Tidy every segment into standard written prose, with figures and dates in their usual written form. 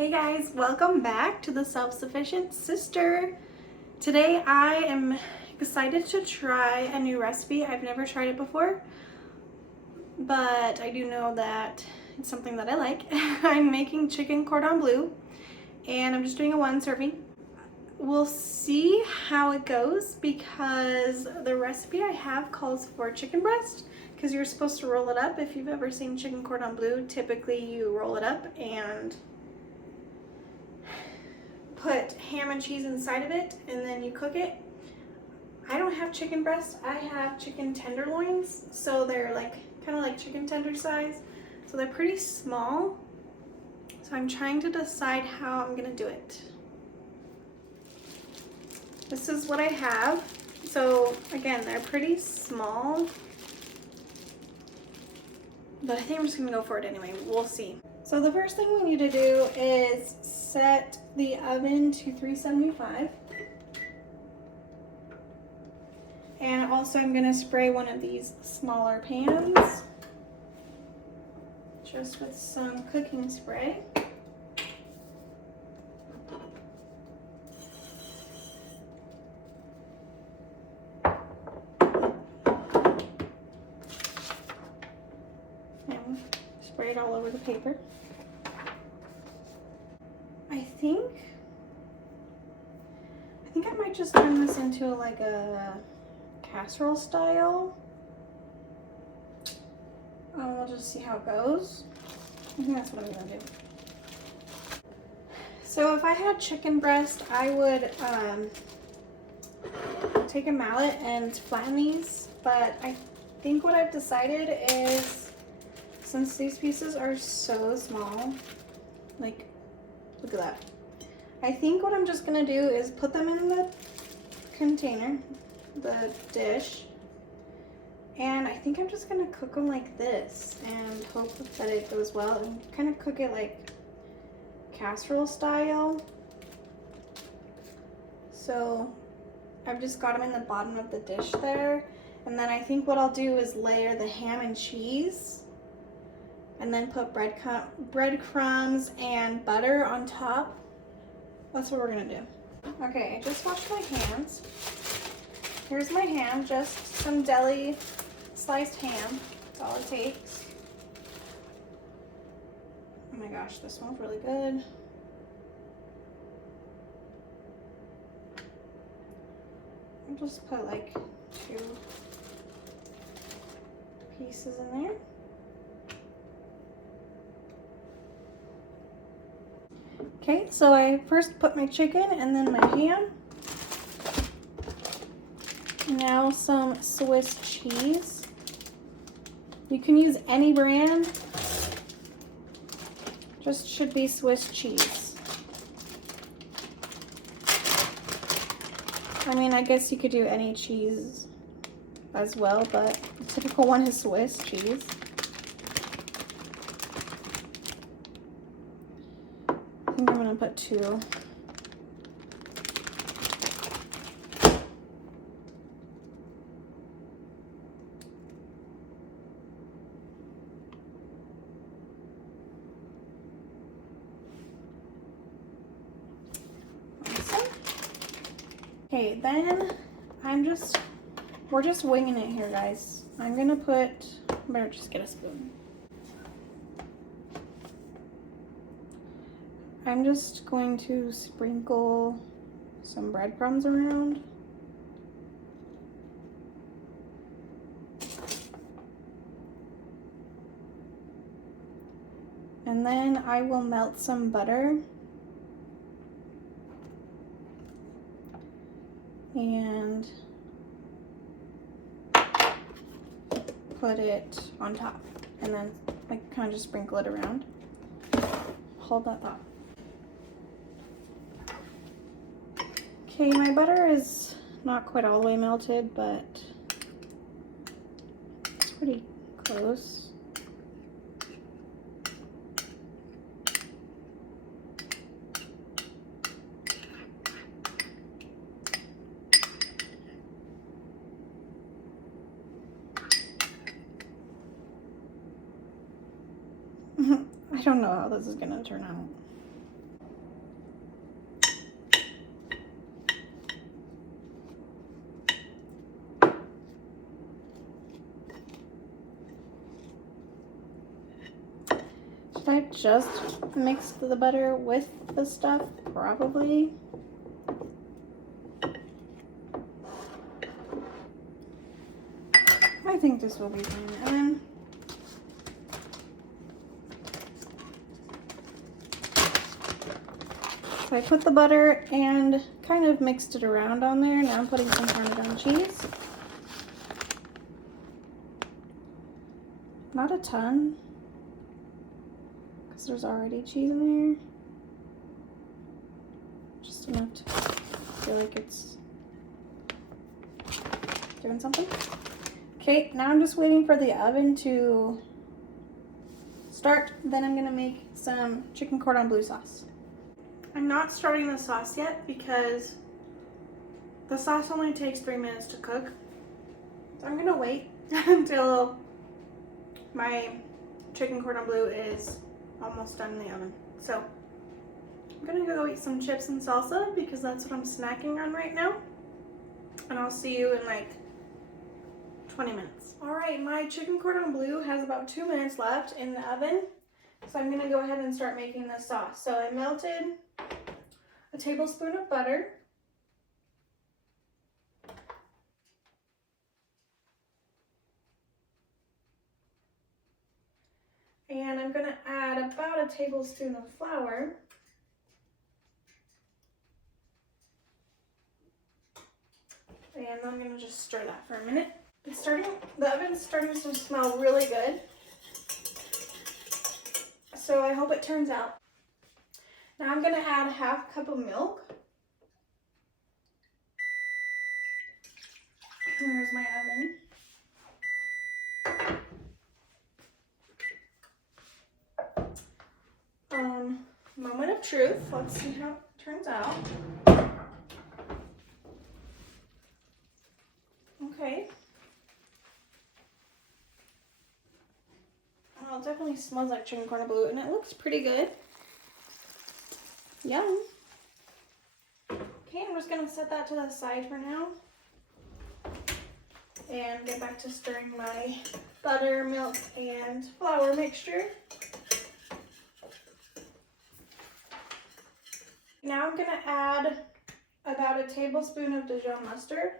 Hey guys, welcome back to the Self-Sufficient Sister. Today I am excited to try a new recipe. I've never tried it before, but I do know that it's something that I like. I'm making chicken cordon bleu, and I'm just doing a one serving. We'll see how it goes because the recipe I have calls for chicken breast, because you're supposed to roll it up. If you've ever seen chicken cordon bleu, typically you roll it up and put ham and cheese inside of it and then you cook it. I don't have chicken breast, I have chicken tenderloins, so they're like kind of like chicken tender size, so they're pretty small. So I'm trying to decide how I'm gonna do it. This is what I have. So again, they're pretty small, but I think I'm just gonna go for it anyway. We'll see. So the first thing we need to do is set the oven to 375. And also I'm gonna spray one of these smaller pans just with some cooking spray. And spray it all over the paper. I think I might just turn this into like a casserole style. We'll just see how it goes. I think that's what I'm gonna do. So if I had chicken breast, I would take a mallet and flatten these, but I think what I've decided is, since these pieces are so small, like, look at that. I think what I'm just gonna do is put them in the container, the dish, and I think I'm just gonna cook them like this and hope that it goes well, and kind of cook it like casserole style. So I've just got them in the bottom of the dish there, and then I think what I'll do is layer the ham and cheese and then put breadcrumbs and butter on top. That's what we're gonna do. Okay, I just washed my hands. Here's my ham, just some deli sliced ham. That's all it takes. Oh my gosh, this smells really good. I'll just put like 2 pieces in there. Okay, so I first put my chicken and then my ham. Now some Swiss cheese. You can use any brand, just should be Swiss cheese. I mean, I guess you could do any cheese as well, but the typical one is Swiss cheese. I think I'm gonna put 2. Awesome. Okay, then we're just winging it here, guys. I'm gonna better just get a spoon. I'm just going to sprinkle some breadcrumbs around. And then I will melt some butter and put it on top, and then like kind of just sprinkle it around. Hold that thought. Okay, my butter is not quite all the way melted, but it's pretty close. I don't know how this is gonna turn out. I just mixed the butter with the stuff? Probably. I think this will be fine. And then so I put the butter and kind of mixed it around on there. Now I'm putting some Parmesan cheese. Not a ton, because there's already cheese in there. Just enough to feel like it's doing something. Okay, now I'm just waiting for the oven to start. Then I'm gonna make some chicken cordon bleu sauce. I'm not starting the sauce yet because the sauce only takes 3 minutes to cook. So I'm gonna wait until my chicken cordon bleu is almost done in the oven. So I'm gonna go eat some chips and salsa because that's what I'm snacking on right now. And I'll see you in like 20 minutes. All right, my chicken cordon bleu has about 2 minutes left in the oven. So I'm gonna go ahead and start making the sauce. So I melted a tablespoon of butter. And I'm gonna add about a tablespoon of flour. And I'm gonna just stir that for a minute. The oven's starting to smell really good. So I hope it turns out. Now I'm gonna add a half cup of milk. There's my oven. Moment of truth. Let's see how it turns out. Okay. Well, it definitely smells like chicken cordon bleu, and it looks pretty good. Yum. Okay, I'm just gonna set that to the side for now and get back to stirring my butter, milk, and flour mixture. Now I'm gonna add about a tablespoon of Dijon mustard.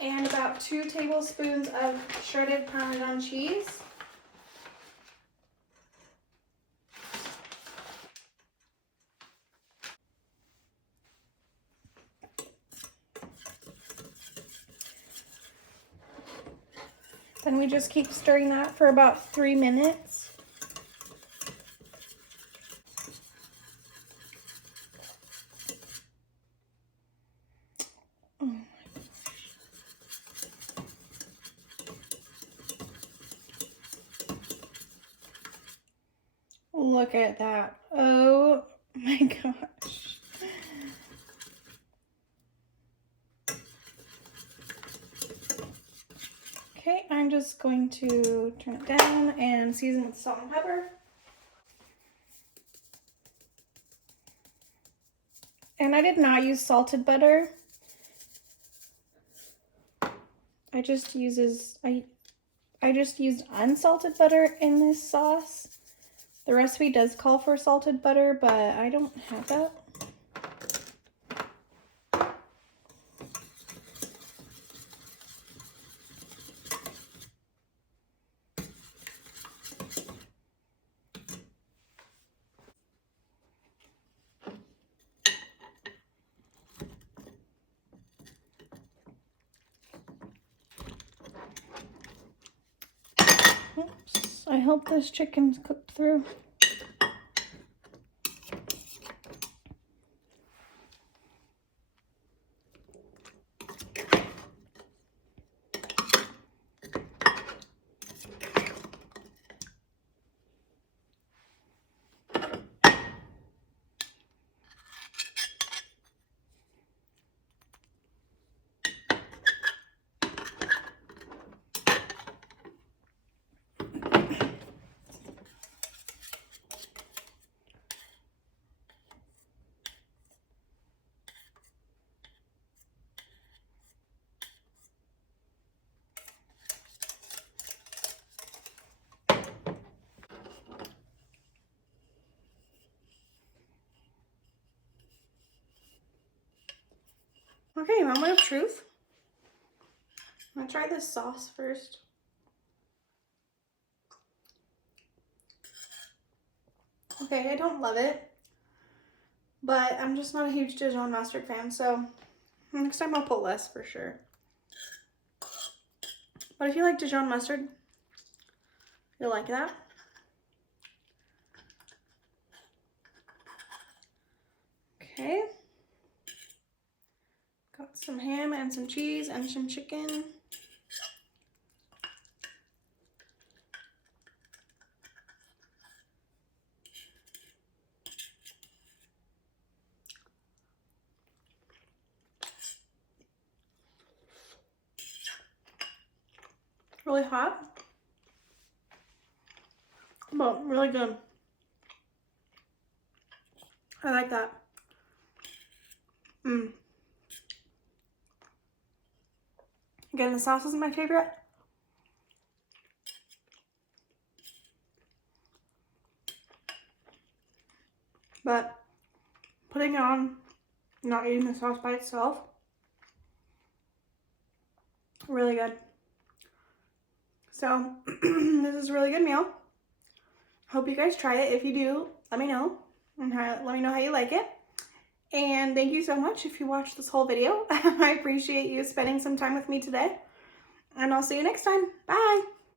And about 2 tablespoons of shredded Parmesan cheese. Then we just keep stirring that for about 3 minutes. Oh my gosh. Look at that. Oh my gosh. Okay, I'm just going to turn it down and season with salt and pepper. And I did not use salted butter. I just used unsalted butter in this sauce. The recipe does call for salted butter, but I don't have that. Oops, I hope this chicken's cooked through. Okay, moment of truth. I'm gonna try this sauce first. Okay, I don't love it, but I'm just not a huge Dijon mustard fan, so next time I'll put less for sure. But if you like Dijon mustard, you'll like that. Okay. Got some ham and some cheese and some chicken. Really hot, but really good. I like that. Again, the sauce isn't my favorite. But putting it on, not eating the sauce by itself, really good. So this is a really good meal. Hope you guys try it. If you do, let me know and let me know how you like it. And thank you so much if you watched this whole video. I appreciate you spending some time with me today. And I'll see you next time. Bye.